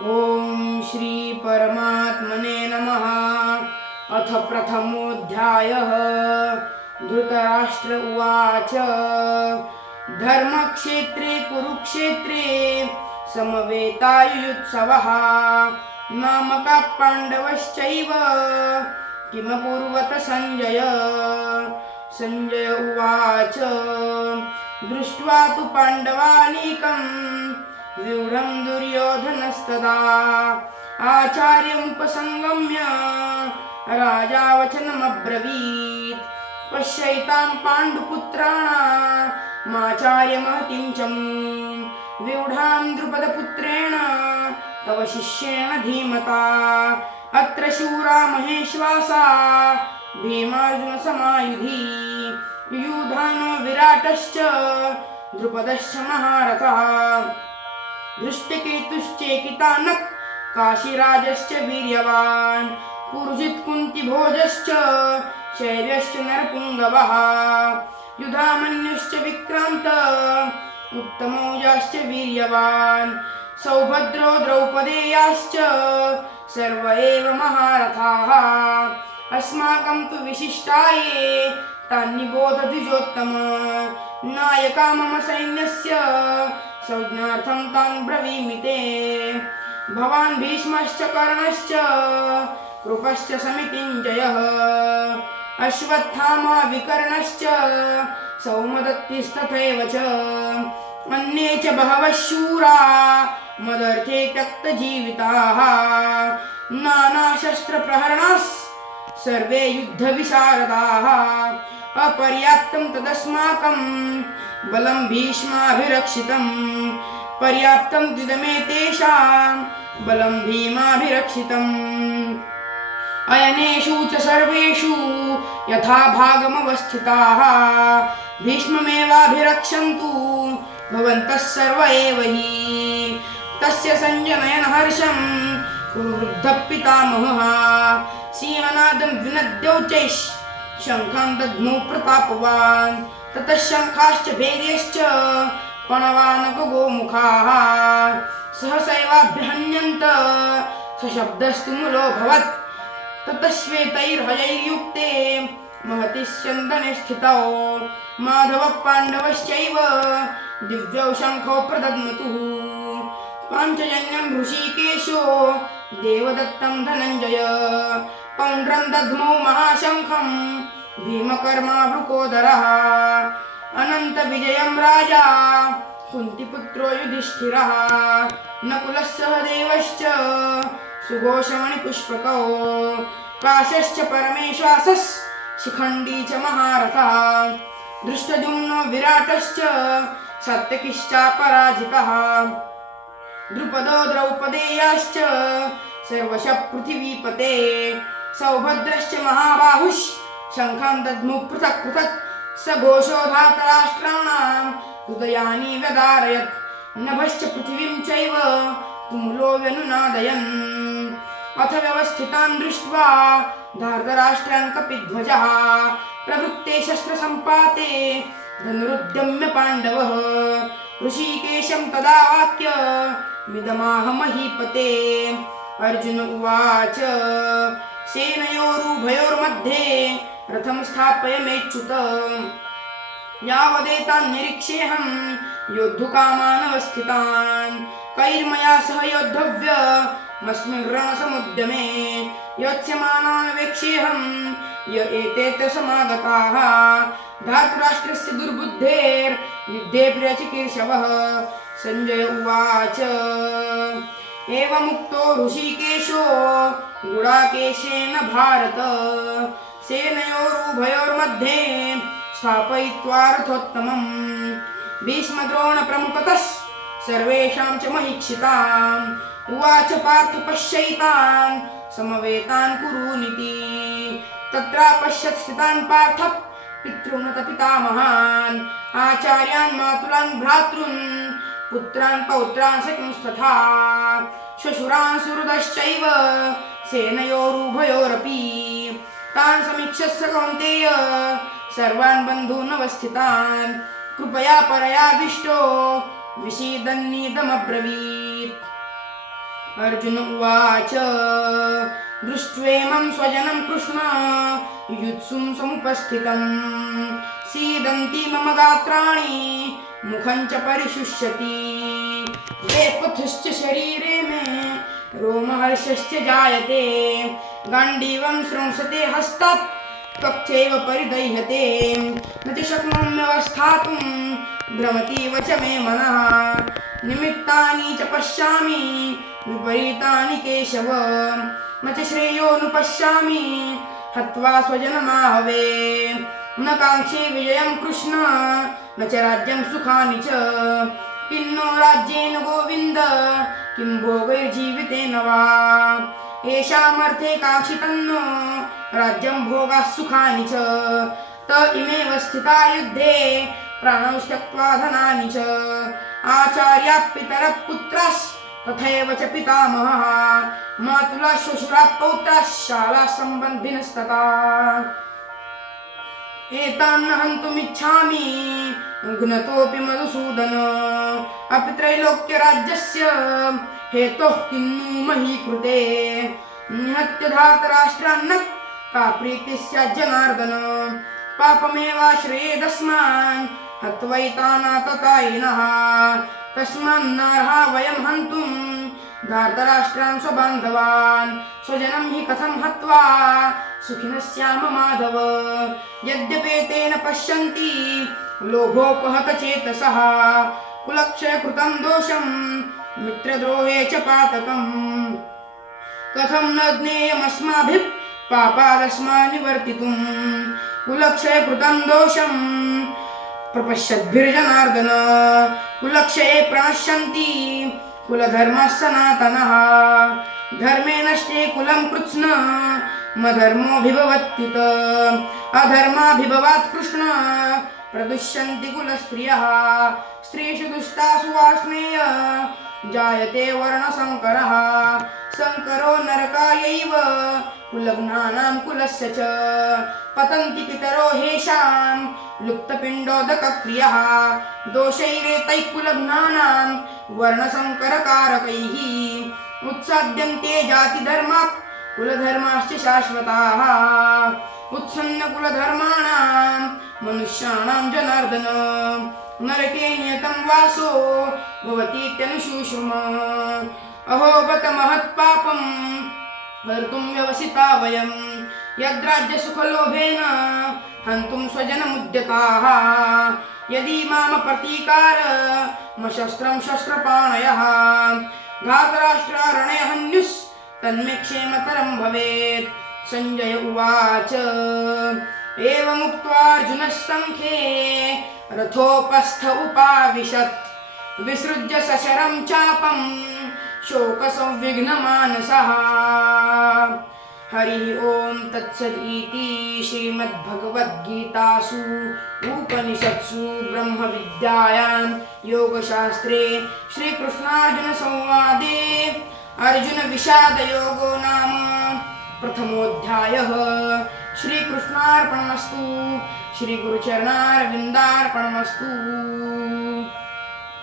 ॐ श्री परमात्मने नमः। अथ प्रथमोऽध्यायः। धृतराष्ट्र उवाच। धर्मक्षेत्रे कुरुक्षेत्रे समवेतायुयुत्सवः। नामका पाण्डवश्चैव किमपूर्वत सञ्जय सञ्जय उवाच। दृष्ट्वा तु पाण्डवानीकम् व्यूढं दुर्योधनस्तदा। आचार्यमुपसङ्गम्य राजा वचनमब्रवीत् पश्यैतां पाण्डुपुत्राणामाचार्यमहतिं च व्यूढां द्रुपदपुत्रेण तव शिष्येण धीमता। अत्र शूरा महेश्वासा भीमार्जुनसमायुधि। युधानो विराटश्च द्रुपदश्च महारथः। दृष्टकेतुश्चेकितानक् काशीराजश्च वीर्यवान् पुरुजित् कुन्तिभोजश्च शैर्यश्च नरपुङ्गवः युधामन्युश्च विक्रान्त उत्तमौजाश्च वीर्यवान् सौभद्रो द्रौपदेयाश्च सर्व एव महारथाः। अस्माकं तु विशिष्टाये तान्निबोध द्विजोत्तम नायका मम सैन्यस्य संज्ञार्थं तान् ब्रवीमि ते भवान् भीष्मश्च कर्णश्च कृपश्च समितिञ्जयः अश्वत्थामा विकर्णश्च सौमदत्तिस्तथैव च। अन्ये च बहवः शूरा मदर्थे त्यक्तजीविताः। नानाशस्त्रप्रहरणास् सर्वे युद्धविशारदाः। अपर्याप्तं तदस्माकं बलं भीष्माभिरक्षितं। पर्याप्तं द्विदमेतेषां बलं भीमाभिरक्षितम्। अयनेषु च सर्वेषु यथा भागमवस्थिताः भीष्ममेवाभिरक्षन्तु भवन्तः सर्व एव हि। तस्य सञ्जनयन हर्षं कुरु वृद्धपितामहः सिंहनादं विनद्यौचैः शङ्खान् दद्मौ प्रतापवान् ततः शङ्खाश्च पणवान् क सहसैवाभ्यहन्यन्त सशब्दस्तु मुलोऽभवत् ततः श्वेतैर्हयैर्युक्ते महति स्यन्दने स्थितौ। माधवः पाण्डवश्चैव दिव्यौ शङ्खौ प्रदद्मतुः। पाञ्चजन्यं ऋषिकेशो देवदत्तं धनञ्जय। पौण्ड्रं दध्मौ महाशङ्खं भीमकर्मा वृकोदरः अनन्तविजयं राजा कुन्तिपुत्रो युधिष्ठिरः। नकुलः सहदेवश्च सुघोषमणिपुष्पकौ। काशश्च परमेश्वासः शिखण्डी च महारथः। दृष्टदुम्नो विराटश्च सत्यकिश्चापराजितः। द्रुपदो द्रौपदेयाश्च सर्वशः पृथिवीपते। सौभद्रश्च महाबाहुश्। शङ्खान् दद्मुः पृथक् पृथक्। स घोषोधातराष्ट्राणां हृदयानि व्यदारयत्। नभश्च पृथिवीं चैव तुमुलो व्यनुनादयन्। अथ व्यवस्थितान् दृष्ट्वा धार्तराष्ट्रान् कपिध्वजः। प्रवृत्ते शस्त्रसम्पाते धनुरुद्यम्य पाण्डवः। ऋषिकेशं तदा वाक्य मिदमाह महीपते। अर्जुन उवाच सेनयोरुभयोर्मध्ये रथं स्थापयमेच्छुत यावदेतान् निरीक्षेऽहं योद्धुकामानवस्थितान्। कैर्मया सह योद्धव्यमस्मिन् रणसमुद्यमे योत्स्यमानान् वेक्ष्येऽहं य एते च समागताः। धातुराष्ट्रस्य दुर्बुद्धेर्युद्धे प्रियचिकीर्षवः। सञ्जय उवाच। एवमुक्तो ऋषिकेशो गुडाकेशेन भारत। सेनयोरुभयोर्मध्ये स्थापयित्वा रथोत्तमम् भीष्मद्रोणप्रमुखतः सर्वेषां च महीक्षिताम्। उवाच पार्थ पश्यैतान् समवेतान् कुरूनिति तत्रापश्यत् स्थितान् पार्थ पितॄनतपितामहान् आचार्यान् मातुलान् भ्रातॄन् पुत्रान् पौत्रान् सखंस्तथा श्वशुरान् सुहृदश्चैव सेनयोरुभयोरपि तान् समीक्ष्य स कौन्तेय सर्वान् बन्धूनवस्थितान् कृपया परयाविष्टो विषीदन्नीदमब्रवीत् अर्जुन उवाच दृष्ट्वेमं स्वजनं कृष्ण युत्सुं समुपस्थितं सीदन्ति मम गात्राणि मुखं च परिशुष्यति वेपथुश्च शरीरे मे। रोमहर्षश्च जायते। गाण्डीवं शृंसते हस्तात् त्वक्चैव परिदह्यते। न च शक्नोम्यवस्थातुं भ्रमतीव च मे मनः। निमित्तानि च पश्यामि विपरीतानि केशव। न च श्रेयोऽनुपश्यामि हत्वा स्वजनमाहवे। न काङ्क्षे विजयं कृष्ण न च राज्यं सुखानि च। किन्नो राज्येन गोविन्द किं भोगैर्जीवितेन वा येषामर्थे काङ्क्षितन्नो राज्यं भोगाः सुखानि च त इमेव स्थिता युद्धे प्राणौ धनानि च आचार्याः पितरः पुत्रास् तथैव च पितामहः मातुला श्वशुराः पौत्राः शाला सम्बन्धिनस्तथा एतान्न हन्तुमिच्छामि घ्नतोऽपि मधुसूदन अपि त्रैलोक्यराज्यस्य हेतोः किं मही कृते निहत्यधार्तराष्ट्रान्न का प्रीतिः स्यात् जनार्दन। पापमेवाश्रयेदस्मान् हत्वैतानाततायिनः तस्मान्नार्हा वयं हन्तुं धार्तराष्ट्रान् स्वबान्धवान्। स्वजनं हि कथं हत्वा सुखिनः स्याम माधव। यद्यपेतेन पश्यन्ति लोभोपहतचेतसः कुलक्षयकृतं दोषं मित्रद्रोहे च पातकम् कथं न ज्ञेयमस्माभिः पापादस्मान् निवर्तितुं कुलक्षयकृतं दोषं प्रपश्यद्भिर्जनार्दन कुलक्षये प्रणश्यन्ति कुलधर्मः सनातनः धर्मे नष्टे कुलं कृत्स्न मधर्मोऽभिभवत्युत अधर्माभिभवात् कृष्ण प्रदुष्यन्ति कुलस्त्रियः। स्त्रीषु दुष्टासु सुवास्नेय जायते वर्णसङ्करः सङ्करो नरकायैव। कुलग्नानां कुलस्य च। पतन्ति पितरो हेषां। लुप्तपिण्डोदकक्रियः। दोषैरेतैः कुलग्नानां। वर्णसङ्करकारकैः उत्साद्यन्ते जातिधर्मात् कुलधर्माश्च शाश्वताः। उत्सन्नकुलधर्माणां मनुष्याणां जनार्दन। नरके नियतं वासो भवतीत्यनुशुषुमा अहो बत महत्पापं कर्तुं व्यवसिता वयं। यद्राज्यसुखलोभेन हन्तुं स्वजनमुद्यताः। यदि माम प्रतीकार मशस्त्रं शस्त्रपाणयः। घातराष्ट्रारणे हन्युस् तन्मे क्षेमतरं भवेत्। सञ्जय उवाच। एवमुक्त्वार्जुनः सङ्ख्ये रथोपस्थ उपाविशत् विसृज्य सशरं चापं शोकसंविघ्नमानसः। हरिः ॐ तत्सदिति श्रीमद्भगवद्गीतासु उपनिषत्सु ब्रह्मविद्यायां योगशास्त्रे श्रीकृष्णार्जुनसंवादे अर्जुनविषादयोगो नाम प्रथमोऽध्यायः। श्रीकृष्णार्पणमस्तु। श्रीगुरुचरणारविन्दार्पणमस्तु।